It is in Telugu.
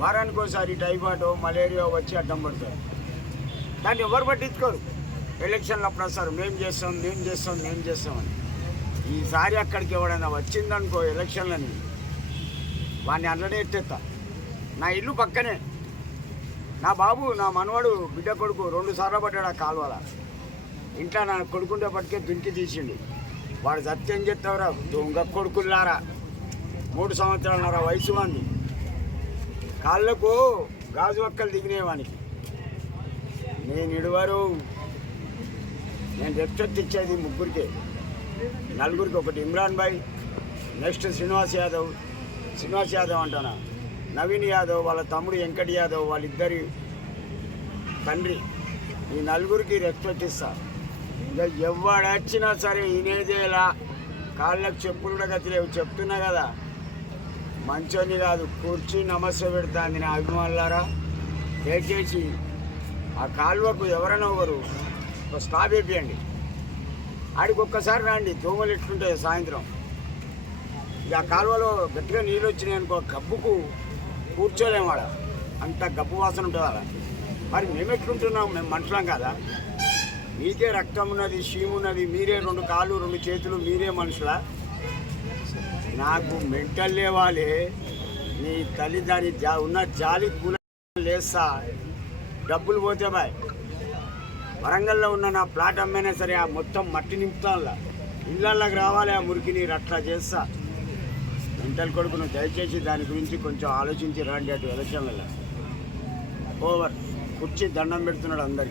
వారానికి ఒకసారి టైఫాయిడ్ మలేరియా వచ్చి అడ్డం పడతారు. దాన్ని ఎవరు పట్టించుకోరు. ఎలక్షన్లు అప్పుడు మేము చేస్తాం మేము చేస్తాం మేము చేస్తామని ఈసారి అక్కడికి ఎవడైనా వచ్చిందనుకో ఎలక్షన్లని వాడిని అందడే ఎత్తేస్తా నా ఇల్లు పక్కనే. నా బాబు నా మనవాడు బిడ్డ కొడుకు రెండు సార్లు పడ్డాడు ఆ కాలువల. ఇంట్లో నా కొడుకుంటే పట్టుకే దునికి తీసిండి. వాడు సత్యం చెప్తావరా దొంగ కొడుకులారా మూడు సంవత్సరాలన్నర వయసు మంది కాళ్ళకు గాజు ఒక్కలు దిగినేవానికి నేను ఇడువరు. నేను రెప్చెట్ ఇచ్చేది ముగ్గురికి. నలుగురికి ఒకటి ఇమ్రాన్ భాయ్ నెక్స్ట్ శ్రీనివాస్ యాదవ్. శ్రీనివాస్ యాదవ్ అంటాను? నవీన్ యాదవ్ వాళ్ళ తమ్ముడు వెంకట్ యాదవ్ వాళ్ళిద్దరి తండ్రి. ఈ నలుగురికి రెస్పెక్ట్ ఇస్తా. ఇంకా ఎవడొచ్చినా సరే వినేదేలా కాళ్ళకు చెప్పులు కూడా గతి చెప్తున్నా కదా. మంచోని కాదు కూర్చి నమస్తే పెడతాంది నా అభిమానులారా. దయచేసి ఆ కాలువకు ఎవరైనా ఒకరు ఒక స్టాప్ వేపియండి. ఆడికి ఒక్కసారి రండి దోమలు ఎట్లుంటాయి సాయంత్రం. ఇక ఆ కాలువలో గట్టిగా నీళ్ళు వచ్చినాయి అనుకో గబ్బుకు కూర్చోలేము ఆడ అంత గబ్బు వాసన ఉంటుంది అలా మరి మేము ఎట్లుంటున్నాం? మేము మనుషులం కదా? మీకే రక్తం ఉన్నది షీమున్నది మీరే రెండు కాళ్ళు రెండు చేతులు మీరే మనుషులా? నాకు మెంటల్ లేవాలి. నీ తల్లి దాని జా ఉన్న జాలి కూల లేస్తా. డబ్బులు పోతే బాయ్. వరంగల్లో ఉన్న నా ప్లాట్ అమ్మైనా సరే ఆ మొత్తం మట్టి నింపుతానులా. ఇళ్ళకి రావాలి ఆ మురికి నీరు అట్లా చేస్తా. మెంటల్ కొడుకును దయచేసి దాని గురించి కొంచెం ఆలోచించి రాండి అటు ఎలక్షన్లలో. ఓవర్. కుర్చీ దండం పెడుతున్నాడు అందరికి.